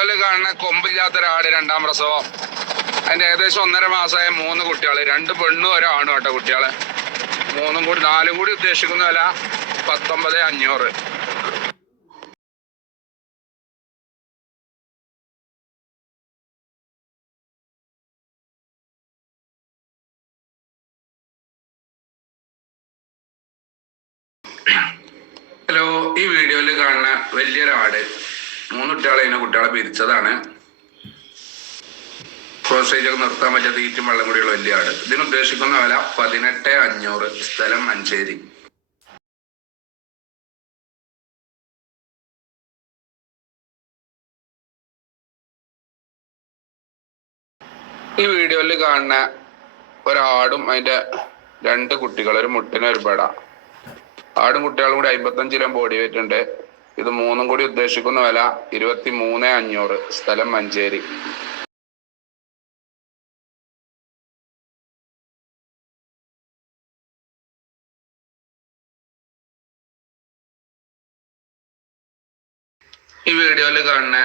വീഡിയോയിൽ കാണുന്ന കൊമ്പില്ലാത്തൊരാട് രണ്ടാം പ്രസവം. അതിൻ്റെ ഏകദേശം 1.5 മാസമായ 3 കുട്ടികൾ, 2 പെണ്ണും 1 ആണും കേട്ടോ കുട്ടികൾ. 4 കൂടി ഉദ്ദേശിക്കുന്ന വില 19,500. ഹലോ, ഈ വീഡിയോയിൽ കാണുന്ന വലിയൊരാട് 3 കുട്ടികളെ കുട്ടികളെ പിരിച്ചതാണ്. ക്രോസേജൊക്കെ നിർത്താൻ പറ്റിയ തീറ്റും വെള്ളം കൂടിയുള്ള വലിയ ആട്. ഇതിന് ഉദ്ദേശിക്കുന്ന വില 18,500. സ്ഥലം മഞ്ചേരി. ഈ വീഡിയോയിൽ കാണുന്ന ഒരാടും അതിൻ്റെ 2 കുട്ടികൾ, ഒരു മുട്ടിന് ഒരു പെട. ആടും കുട്ടികളും കൂടി 55 കിലോ ബോഡി വെയിറ്റ് ഉണ്ട്. ഇത് 3 കൂടി ഉദ്ദേശിക്കുന്ന വില 23,500. സ്ഥലം മഞ്ചേരി. ഈ വീഡിയോയിൽ കാണുന്ന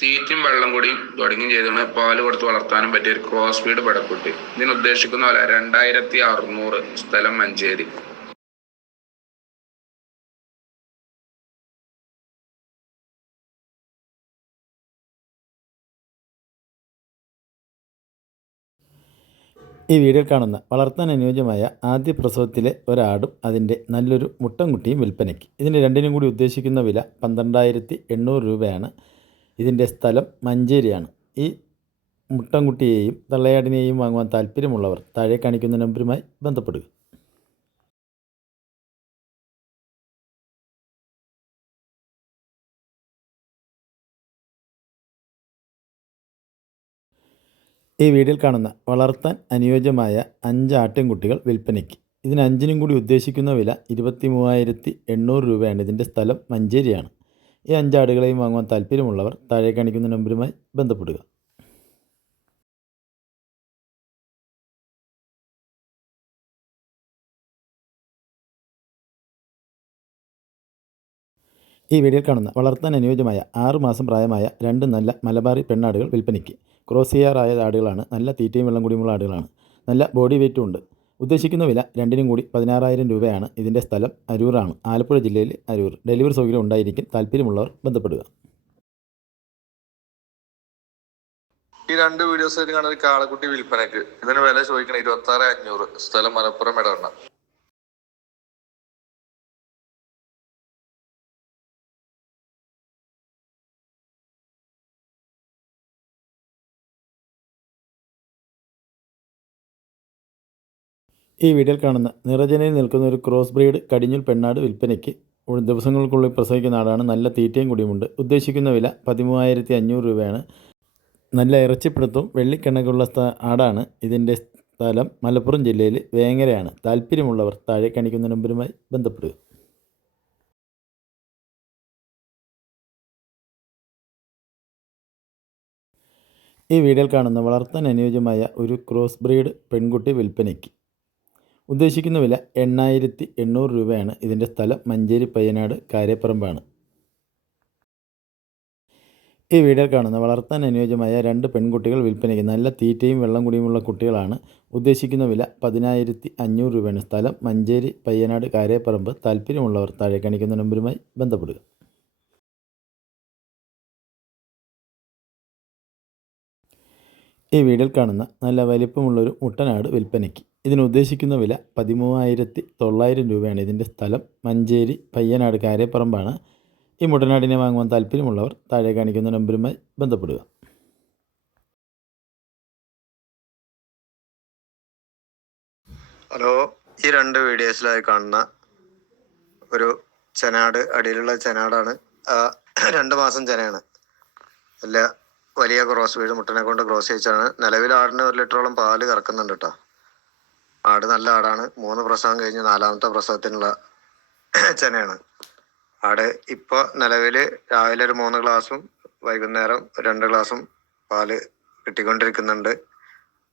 തീറ്റും വെള്ളം കൂടിയും തുടങ്ങി ചെയ്താണ്. പാല് കൊടുത്ത് വളർത്താനും പറ്റിയ ഒരു ക്രോസ് ഫീഡ് പടക്കുട്ടി. ഇതിന് ഉദ്ദേശിക്കുന്ന വില 2,600. സ്ഥലം മഞ്ചേരി. ഈ വീഡിയോയിൽ കാണുന്ന വളർത്താൻ അനുയോജ്യമായ ആദ്യ പ്രസവത്തിലെ ഒരാടും അതിൻ്റെ നല്ലൊരു മുട്ടൻകുട്ടിയും വിൽപ്പനയ്ക്ക്. ഇതിന് രണ്ടിനും കൂടി ഉദ്ദേശിക്കുന്ന വില 12,800 രൂപയാണ്. ഇതിൻ്റെ സ്ഥലം മഞ്ചേരിയാണ്. ഈ മുട്ടൻകുട്ടിയെയും തള്ളയാടിനെയും വാങ്ങുവാൻ താല്പര്യമുള്ളവർ താഴെ കാണിക്കുന്ന നമ്പറുമായി ബന്ധപ്പെടുക. ഈ വീഡിയോയിൽ കാണുന്ന വളർത്താൻ അനുയോജ്യമായ 5 ആട്ടിൻകുട്ടികൾ വിൽപ്പനയ്ക്ക്. ഇതിന് 5നും കൂടി ഉദ്ദേശിക്കുന്ന വില 23,800 രൂപയാണ്. ഇതിൻ്റെ സ്ഥലം മഞ്ചേരിയാണ്. ഈ 5 ആടുകളെയും വാങ്ങുവാൻ താല്പര്യമുള്ളവർ താഴെ കാണിക്കുന്ന നമ്പറുമായി ബന്ധപ്പെടുക. ഈ വീഡിയോയിൽ കാണുന്ന വളർത്താൻ അനുയോജ്യമായ 6 മാസം പ്രായമായ 2 നല്ല മലബാറി പെണ്ണാടുകൾ വിൽപ്പനയ്ക്ക്. ക്രോസ് ചെയ്യാറായ ആടുകളാണ്. നല്ല തീറ്റയും വെള്ളം കൂടിയുമുള്ള ആടുകളാണ്. നല്ല ബോഡി വെയ്റ്റും ഉണ്ട്. ഉദ്ദേശിക്കുന്ന വില രണ്ടിനും കൂടി 16,000 രൂപയാണ്. ഇതിൻ്റെ സ്ഥലം അരൂറാണ്. ആലപ്പുഴ ജില്ലയിൽ അരൂർ. ഡെലിവറി സൗകര്യം ഉണ്ടായിരിക്കും. താല്പര്യമുള്ളവർ ബന്ധപ്പെടുക. ഈ 2 വീഡിയോസിൽ കാണുന്ന ഒരു കാളക്കുട്ടി വിൽപ്പനയ്ക്ക്. ഇതിന് വില ചോദിക്കണം 26,500. സ്ഥലം മലപ്പുറം ഇടവണ്ണ. ഈ വീഡിയോയിൽ കാണുന്ന നിറജനയിൽ നിൽക്കുന്ന ഒരു ക്രോസ് ബ്രീഡ് കടിഞ്ഞൂൽ പെണ്ണാട് വിൽപ്പനയ്ക്ക്. ദിവസങ്ങൾക്കുള്ളിൽ പ്രസവിക്കുന്ന ആടാണ്. നല്ല തീറ്റയും കൂടിയുമുണ്ട്. ഉദ്ദേശിക്കുന്ന വില 13,500 രൂപയാണ്. നല്ല ഇറച്ചിപ്പിടുത്തവും വെള്ളിക്കണക്കുള്ള ആടാണ്. ഇതിൻ്റെ സ്ഥലം മലപ്പുറം ജില്ലയിൽ വേങ്ങരയാണ്. താല്പര്യമുള്ളവർ താഴെ കാണിക്കുന്ന നമ്പറുമായി ബന്ധപ്പെടുക. ഈ വീഡിയോയിൽ കാണുന്ന വളർത്താൻ അനുയോജ്യമായ ഒരു ക്രോസ് ബ്രീഡ് പെൺകുട്ടി വിൽപ്പനയ്ക്ക്. ഉദ്ദേശിക്കുന്ന വില 8,800 രൂപയാണ്. ഇതിൻ്റെ സ്ഥലം മഞ്ചേരി പയ്യനാട് കാരേപ്പറമ്പാണ്. ഈ വീഡിയോയിൽ കാണുന്ന വളർത്താൻ അനുയോജ്യമായ 2 പെൺകുട്ടികൾ വിൽപ്പനയ്ക്ക്. നല്ല തീറ്റയും വെള്ളം കൂടിയുമുള്ള കുട്ടികളാണ്. ഉദ്ദേശിക്കുന്ന വില 10,500 രൂപയാണ്. സ്ഥലം മഞ്ചേരി പയ്യനാട് കാരേപ്പറമ്പ്. താല്പര്യമുള്ളവർ താഴെ കാണിക്കുന്ന നമ്പറുമായി ബന്ധപ്പെടുക. ഈ വീഡിയോയിൽ കാണുന്ന നല്ല വലിപ്പമുള്ളൊരു മുട്ടനാട് വിൽപ്പനയ്ക്ക്. ഇതിന് ഉദ്ദേശിക്കുന്ന വില 13,900 രൂപയാണ്. ഇതിൻ്റെ സ്ഥലം മഞ്ചേരി പയ്യനാട് കാരേപ്പറമ്പാണ്. ഈ മുട്ടനാടിനെ വാങ്ങുവാൻ താല്പര്യമുള്ളവർ താഴെ കാണിക്കുന്ന നമ്പറുമായി ബന്ധപ്പെടുക. ഹലോ, ഈ 2 വീഡിയോസിലായി കാണുന്ന ഒരു ചെനാട്, അടിയിലുള്ള ചെനാടാണ്. 2 മാസം ചെനയാണ്. അല്ല, വലിയ ക്രോസ് വീട് മുട്ടനെ കൊണ്ട് ക്രോസ് ചെയ്യിച്ചാണ്. നിലവിൽ ആടിന് 1 ലിറ്ററോളം പാല് കറക്കുന്നുണ്ട് കേട്ടോ. ആട് നല്ല ആടാണ്. 3 പ്രസവം കഴിഞ്ഞ് 4ാമത്തെ പ്രസവത്തിനുള്ള ചെനയാണ്. ആട് ഇപ്പോൾ നിലവിൽ രാവിലെ ഒരു 3 ഗ്ലാസും വൈകുന്നേരം 2 ഗ്ലാസും പാല് കിട്ടിക്കൊണ്ടിരിക്കുന്നുണ്ട്.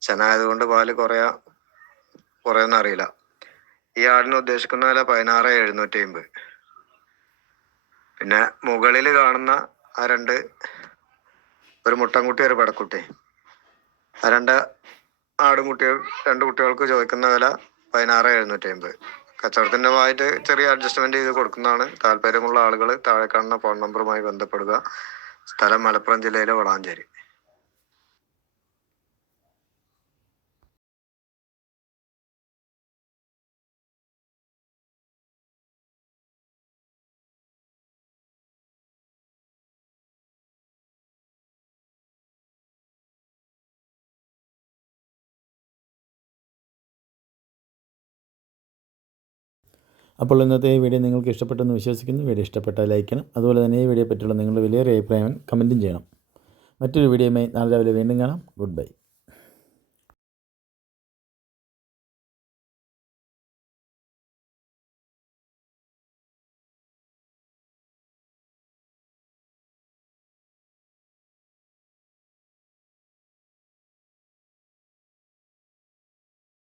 ചെന ആയതുകൊണ്ട് പാല് കുറയുമെന്ന് അറിയില്ല. ഈ ആടിന് ഉദ്ദേശിക്കുന്ന വില 16,750. പിന്നെ മുകളിൽ കാണുന്ന ആ 2 ഒരു മുട്ടൻകുട്ടി ഒരു പെടക്കുട്ടി. ആ രണ്ട് കുട്ടികൾക്ക് ചോദിക്കുന്ന വില 16,750. കച്ചവടത്തിൻ്റെ ഭാഗമായിട്ട് ചെറിയ അഡ്ജസ്റ്റ്മെൻറ്റ് ചെയ്ത് കൊടുക്കുന്നതാണ്. താല്പര്യമുള്ള ആളുകൾ താഴെ കാണുന്ന ഫോൺ നമ്പറുമായി ബന്ധപ്പെടുക. സ്ഥലം മലപ്പുറം ജില്ലയിലെ വളാഞ്ചേരി. അപ്പോൾ ഇന്നത്തെ ഈ വീഡിയോ നിങ്ങൾക്ക് ഇഷ്ടപ്പെട്ടെന്ന് വിശ്വസിക്കുന്നു. വീഡിയോ ഇഷ്ടപ്പെട്ടാൽ ലൈക്ക് ചെയ്യണം. അതുപോലെ തന്നെ ഈ വീഡിയോ പറ്റിയുള്ള നിങ്ങളുടെ വലിയൊരു അഭിപ്രായം കമൻറ്റും ചെയ്യണം. മറ്റൊരു വീഡിയോയുമായി നാളെ രാവിലെ വീണ്ടും കാണാം. Good bye.